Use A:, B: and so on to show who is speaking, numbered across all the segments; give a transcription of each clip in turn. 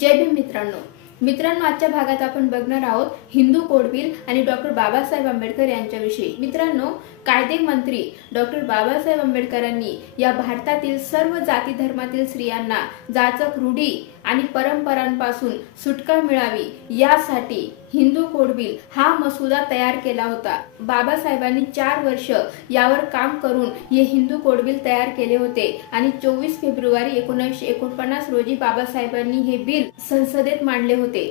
A: जय भीम मित्रांनो. मित्रांनो आजच्या भागात आपण बघणार आहोत हिंदू कोडबिल आणि डॉक्टर बाबासाहेब आंबेडकर यांच्याविषयी. मित्रांनो कायदे मंत्री डॉक्टर बाबासाहेब आंबेडकरांनी या भारतातील सर्व जाती धर्मातील स्त्रियांना जाचक रूढी आणि परंपरांपासून सुटका मिळावी यासाठी हिंदू कोडबिल हा मसुदा तयार केला होता. बाबासाहेबांनी चार वर्ष यावर काम करून हे हिंदू कोडबिल तयार केले होते आणि चोवीस फेब्रुवारी एकोणीसशे एकोणपन्नास रोजी बाबासाहेबांनी हे बिल संसदेत मांडले होते.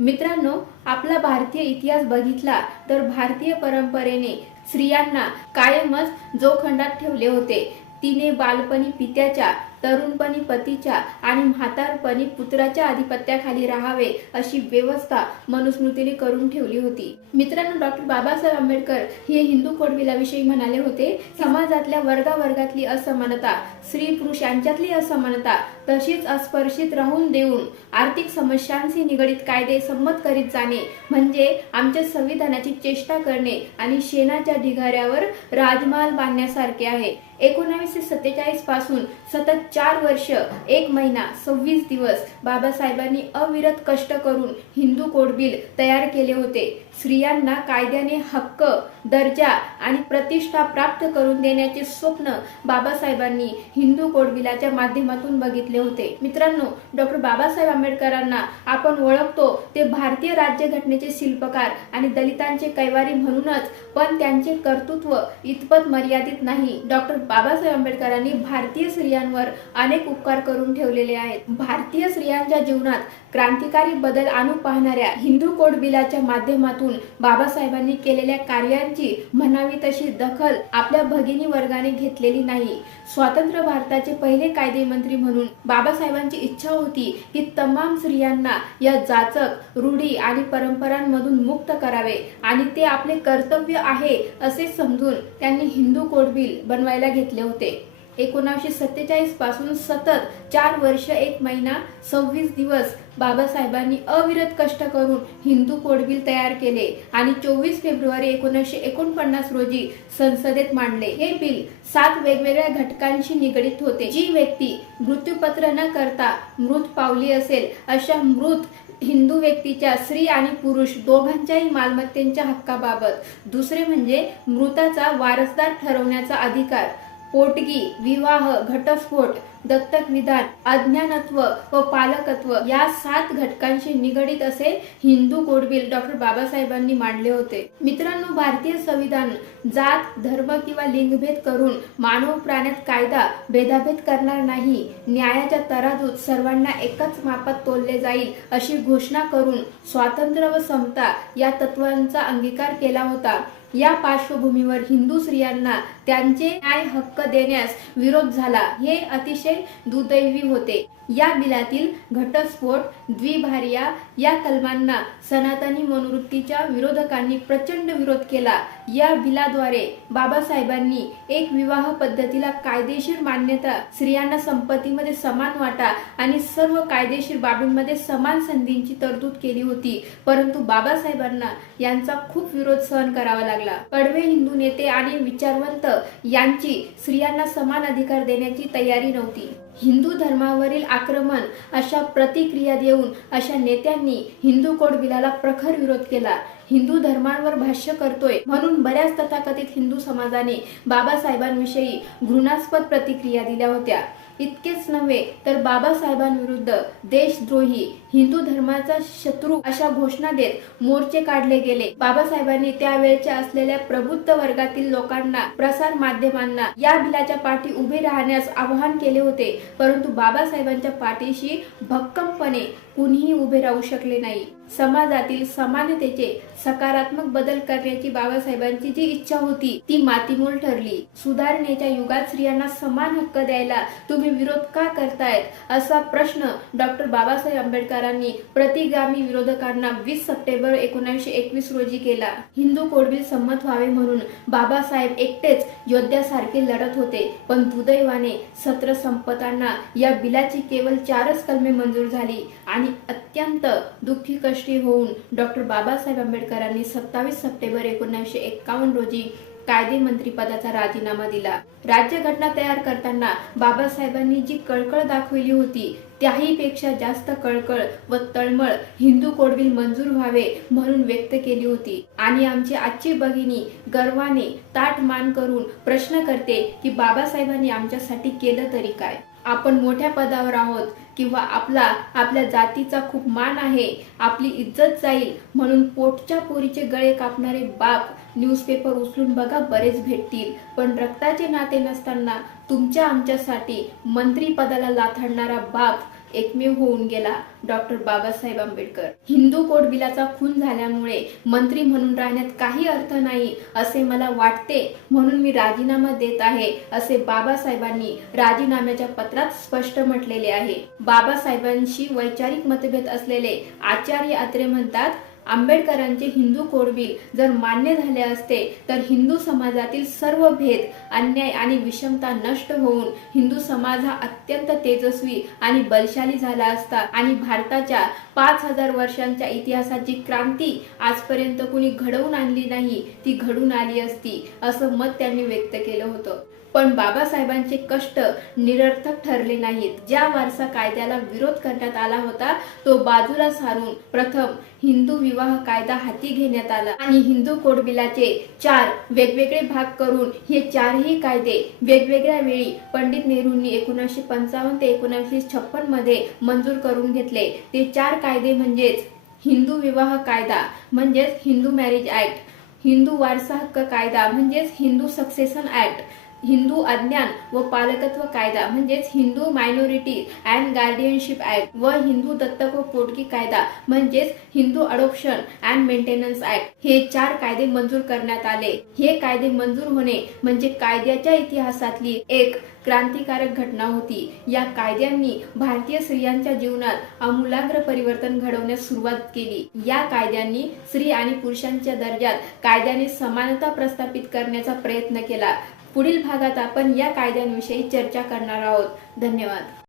A: मित्रांनो आपला भारतीय इतिहास बघितला तर भारतीय परंपरेने स्त्रियांना कायमच जोखंडात ठेवले होते. तिने बालपणी पित्याच्या तरुणपणी पतीच्या आणि म्हातारपणी पुत्राच्या अधिपत्याखाली राहावे अशी व्यवस्था मनुस्मृतीने करून ठेवली होती. मित्रांनो डॉक्टर बाबासाहेब आंबेडकर हे हिंदू कोडविलाविषयी म्हणाले होते समाजातल्या वर्गावर्गातली असमानता स्त्री पुरुष यांच्यातली असमानता तशीच अस्पर्शित राहून देऊन आर्थिक समस्यांशी निगडीत कायदे संमत करीत जाणे म्हणजे आमच्या संविधानाची चेष्टा करणे आणि शेणाच्या ढिगाऱ्यावर राजमाल बांधण्यासारखे आहे. एकोणावीसशे सत्तेचाळीसपासून सतत चार वर्ष एक महिना सव्वीस दिवस बाबासाहेबांनी अविरत कष्ट करून हिंदू कोडबिल तयार केले होते. स्त्रियांना कायद्याने हक्क दर्जा आणि प्रतिष्ठा प्राप्त करून देण्याचे स्वप्न बाबासाहेबांनी हिंदू कोडबिलाच्या माध्यमातून बघितले होते. मित्रांनो डॉक्टर बाबासाहेब आंबेडकरांना आपण ओळखतो ते भारतीय राज्यघटनेचे शिल्पकार आणि दलितांचे कैवारी म्हणूनच पण त्यांचे कर्तृत्व इतपत मर्यादित नाही. डॉक्टर बाबासाहेब आंबेडकरांनी भारतीय स्त्रियांवर अनेक उपकार करून ठेवलेले आहेत. भारतीय स्त्रियांच्या जीवनात क्रांतिकारी बदल आणू पाहणाऱ्या हिंदू कोड बिलाच्या माध्यमातून बाबासाहेबांनी केलेल्या कार्यांची म्हणावी तशी दखल आपल्या भगिनी वर्गाने घेतलेली नाही. स्वातंत्र्य भारताचे पहिले कायदे मंत्री म्हणून बाबासाहेबांची इच्छा होती की तमाम स्त्रियांना या जाचक रूढी आणि परंपरांमधून मुक्त करावे आणि ते आपले कर्तव्य आहे असे समजून त्यांनी हिंदू कोड बिल बनवायला घेतले होते. एकोणीसशे सत्तेचाळीसपासून सतत चार वर्ष एक महिना सव्वीस दिवस बाबासाहेबांनी अविरत कष्ट करून हिंदू कोडबिल तयार केले आणि चोवीस फेब्रुवारी एकोणीसशे एकोणपन्नास रोजी संसदेत मांडले. हे बिल सात वेगवेगळ्या घटकांशी निगडीत होते. जी व्यक्ती मृत्यूपत्र न करता मृत पावली असेल अशा मृत हिंदू व्यक्तीच्या स्त्री आणि पुरुष दोघांच्याही मालमत्तेच्या हक्काबाबत. दुसरे म्हणजे मृताचा वारसदार ठरवण्याचा अधिकार. पोटगी विवाह घटस्फोट दत्तक विधान अज्ञानत्व व पालकत्व या सात घटकांशी निगडीत असे हिंदू कोडबिल डॉक्टर बाबासाहेबांनी मांडले होते. मित्रांनो भारतीय संविधान जात धर्म किंवा लिंगभेद करून मानव प्राण्यात कायदा भेदाभेद करणार नाही न्यायाच्या तराजूत सर्वांना एकच मापात तोलले जाईल अशी घोषणा करून स्वातंत्र्य व समता या तत्वांचा अंगीकार केला होता. या पार्श्वभूमीवर हिंदू स्त्रियांना त्यांचे न्याय हक्क देण्यास विरोध झाला. हे अतिशय दुदैवी होते. या बिलातील घटस्फोट द्विभार्या या कलमांना सनातनी मनोवृत्तीच्या विरोधकांनी प्रचंड विरोध केला. या बिलाद्वारे बाबासाहेबांनी एक विवाह पद्धतीला कायदेशीर मान्यता स्त्रियांना संपत्तीमध्ये समान वाटा आणि सर्व कायदेशीर बाबींमध्ये समान संधींची तरतूद केली होती. परंतु बाबासाहेबांना यांचा खूप विरोध सहन करावा लागला. लागला कडवे हिंदू नेते आणि विचारवंत यांची स्त्रियांना समान अधिकार देण्याची तयारी नव्हती. हिंदू धर्मावरील आक्रमण अशा प्रतिक्रिया देऊन अशा नेत्यांनी हिंदू कोड बिलाला प्रखर विरोध केला. हिंदू धर्मांवर भाष्य करतोय. म्हणून बऱ्याच तथाकथित हिंदू समाजाने बाबासाहेबांविषयी घृणास्पद प्रतिक्रिया दिल्या होत्या. इतकेच नव्हे तर बाबासाहेबांविरुद्ध देशद्रोही हिंदू धर्माचा शत्रू अशा घोषणा देत मोर्चे काढले गेले. बाबासाहेबांनी त्यावेळच्या असलेल्या प्रबुद्ध वर्गातील लोकांना प्रसार माध्यमांना या बिलाच्या पाठी उभे राहण्यास आवाहन केले होते. परंतु बाबासाहेबांच्या पाठीशी भक्कमपणे कुणीही उभे राहू शकले नाही. समाजातील समानतेचे सकारात्मक बदल करण्याची बाबासाहेबांची जी इच्छा होती ती मातीमोल ठरली. सुधारणेच्या युगात स्त्रियांना समान हक्क द्यायला तुम्ही विरोध का करतायत? असा प्रश्न डॉक्टर बाबासाहेब आंबेडकरांनी प्रतिगामी विरोधकांना वीस सप्टेंबर एकोणीसशे एकवीस रोजी केला. हिंदू कोडबिल संमत व्हावे म्हणून बाबासाहेब एकटेच योद्ध्यासारखे लढत होते. पण दुदैवाने सत्र संपताना या बिलाची केवळ चारच कलमे मंजूर झाली आणि आणि अत्यंत दुःखी कष्टी होऊन डॉक्टर बाबासाहेब आंबेडकरांनी सत्तावीस सप्टेंबर एकोणीसशे एक्कावन्न रोजी कायदे मंत्री पदाचा राजीनामा दिला. राज्यघटना तयार करताना बाबासाहेबांनी जी कळकळ दाखवली होती त्याहीपेक्षा जास्त कळकळ व तळमळ हिंदू कोडबिल मंजूर व्हावे म्हणून व्यक्त केली होती. आणि आमची आजची भगिनी गर्वाने ताट मान करून प्रश्न करते की बाबासाहेबांनी आमच्यासाठी केलं तरी काय? आपण मोठ्या पदावर आहोत किंवा आपला आपल्या जातीचा खूप मान आहे आपली इज्जत जाईल म्हणून पोटच्या पोरीचे गळे कापणारे बाप न्यूजपेपर उचलून बघा बरेच भेटतील. पण रक्ताचे नाते नसताना तुमच्या आमच्यासाठी मंत्रीपदाला लाथाडणारा बाप एकमेव होऊन गेला डॉक्टर बाबासाहेब आंबेडकर. हिंदू कोट बिलाचा खून झाल्यामुळे मंत्री म्हणून राहण्यात काही अर्थ नाही असे मला वाटते म्हणून मी राजीनामा देत आहे असे बाबासाहेबांनी राजीनाम्याच्या पत्रात स्पष्ट म्हटलेले आहे. बाबासाहेबांशी वैचारिक मतभेद असलेले आचार्य अत्रे म्हणतात आंबेडकरांचे हिंदू कोडबिल जर मान्य झाले असते तर हिंदू समाजातील सर्व भेद अन्याय आणि विषमता नष्ट होऊन हिंदू समाज हा अत्यंत तेजस्वी आणि बलशाली झाला असता आणि भारताच्या पाच हजार वर्षांच्या इतिहासाची क्रांती आजपर्यंत कुणी घडवून आणली नाही ती घडून आली असती असं मत त्यांनी व्यक्त केलं होतं. पण बाबासाहेबांचे कष्ट निरर्थक ठरले नाहीत. ज्या वारसा कायद्याला विरोध करण्यात आला होता तो बाजूला सारून प्रथम हिंदू विवाह कायदा हाती घेण्यात आला आणि हिंदू कोड बिलाचे चार वेगवेगळे भाग करून हे चारही कायदे वेगवेगळ्या वेळी पंडित नेहरूंनी एकोणीसशे पंचावन्न ते एकोणीसशे छप्पनमध्ये मंजूर करून घेतले. ते चार कायदे म्हणजेच हिंदू विवाह कायदा म्हणजेच हिंदू मॅरेज ऍक्ट हिंदू वारसा हक्क कायदा म्हणजेच हिंदू सक्सेशन ऍक्ट हिंदू अज्ञान व पालकत्व कायदा म्हणजेच Hindu minority and guardianship act व हिंदू दत्तक व पोटकी कायदा म्हणजेच Hindu adoption and maintenance act हे चार कायदे मंजूर करण्यात आले. हे कायदे मंजूर होणे म्हणजे कायद्याच्या इतिहासातली एक क्रांतिकारक घटना होती. या कायद्यांनी भारतीय स्त्रियांच्या जीवनात आमूलाग्र परिवर्तन घडवण्यास सुरुवात केली. या कायद्यांनी स्त्री आणि पुरुषांच्या दर्जात कायद्याने समानता प्रस्थापित करण्याचा प्रयत्न केला. पुढील भागात आपण या कायद्यांविषयी चर्चा करणार आहोत. धन्यवाद.